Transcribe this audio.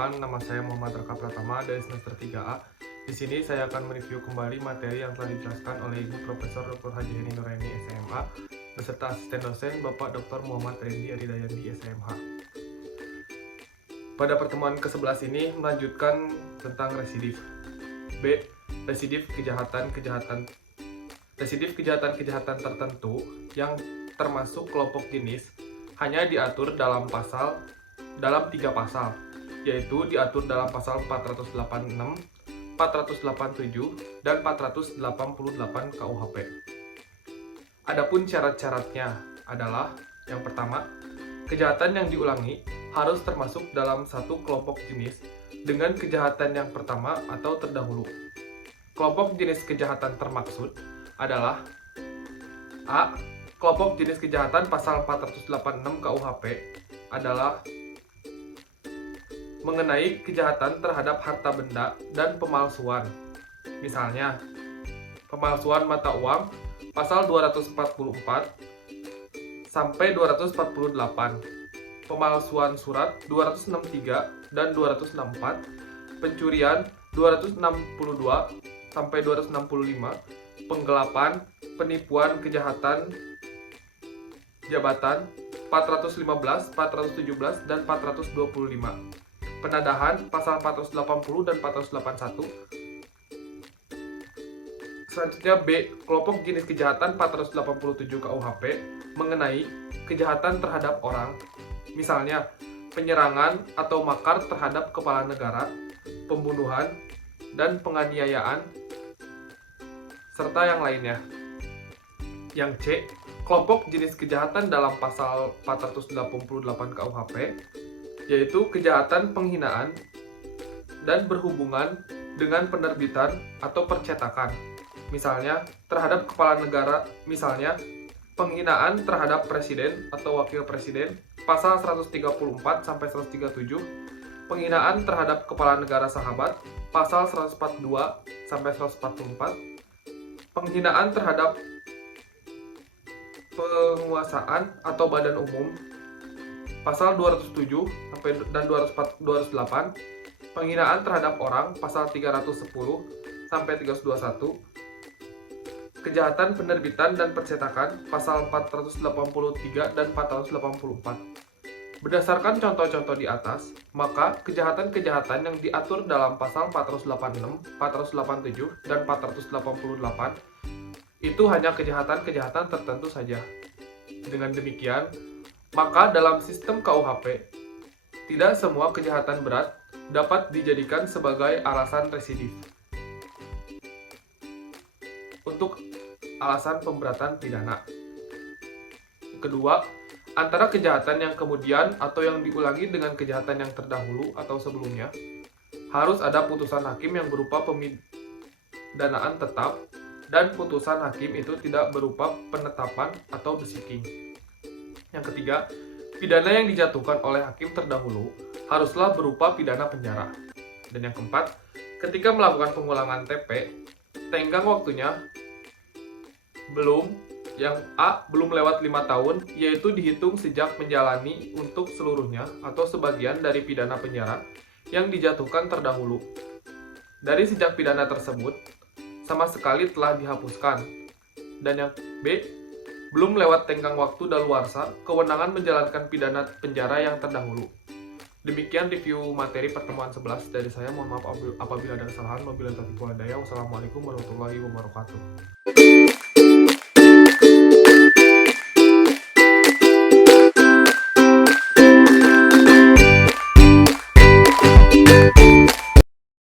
Perkenalkan, nama saya Muhammad Raka Pratama dari semester 3A. Di sini saya akan mereview kembali materi yang telah dijelaskan oleh Ibu Profesor Dr. Haji Heni Nuraini SMA beserta asisten dosen Bapak Dr. Muhammad Rendi Aridayandi SMH. Pada pertemuan ke-11 ini melanjutkan tentang residif. B. Residif kejahatan-kejahatan tertentu yang termasuk kelompok jenis hanya diatur dalam 3 pasal, yaitu diatur dalam pasal 486, 487, dan 488 KUHP. Adapun syarat-syaratnya adalah yang pertama, kejahatan yang diulangi harus termasuk dalam satu kelompok jenis dengan kejahatan yang pertama atau terdahulu. Kelompok jenis kejahatan termaksud adalah A. Kelompok jenis kejahatan pasal 486 KUHP adalah mengenai kejahatan terhadap harta benda dan pemalsuan. Misalnya, pemalsuan mata uang pasal 244 sampai 248, pemalsuan surat 263 dan 264, pencurian 262 sampai 265, penggelapan, penipuan, kejahatan jabatan 415, 417, dan 425. Penadahan pasal 480 dan 481. Selanjutnya B. Kelompok jenis kejahatan 487 KUHP mengenai kejahatan terhadap orang, misalnya penyerangan atau makar terhadap kepala negara, pembunuhan, dan penganiayaan, serta yang lainnya. Yang C. Kelompok jenis kejahatan dalam pasal 488 KUHP yaitu kejahatan penghinaan dan berhubungan dengan penerbitan atau percetakan, misalnya terhadap kepala negara, misalnya penghinaan terhadap presiden atau wakil presiden pasal 134 sampai 137, penghinaan terhadap kepala negara sahabat pasal 142 sampai 144, penghinaan terhadap penguasaan atau badan umum pasal 207 dan 208, penghinaan terhadap orang pasal 310 sampai 321, kejahatan penerbitan dan percetakan pasal 483 dan 484. Berdasarkan contoh-contoh di atas, maka kejahatan-kejahatan yang diatur dalam pasal 486, 487, dan 488 itu hanya kejahatan-kejahatan tertentu saja. Dengan demikian, maka dalam sistem KUHP, tidak semua kejahatan berat dapat dijadikan sebagai alasan residif untuk alasan pemberatan pidana. Kedua, antara kejahatan yang kemudian atau yang diulangi dengan kejahatan yang terdahulu atau sebelumnya, harus ada putusan hakim yang berupa pemidanaan tetap, dan putusan hakim itu tidak berupa penetapan atau besiking. Yang ketiga, pidana yang dijatuhkan oleh hakim terdahulu haruslah berupa pidana penjara. Dan yang keempat, ketika melakukan pengulangan TP, tenggang waktunya belum lewat 5 tahun, yaitu dihitung sejak menjalani untuk seluruhnya atau sebagian dari pidana penjara yang dijatuhkan terdahulu. Dari sejak pidana tersebut, sama sekali telah dihapuskan. Dan yang B, belum lewat tenggang waktu daluarsa kewenangan menjalankan pidana penjara yang terdahulu. Demikian review materi pertemuan 11 dari saya. Mohon maaf apabila ada kesalahan. Wabillahi taufiq wal hidayah. Wassalamualaikum warahmatullahi wabarakatuh.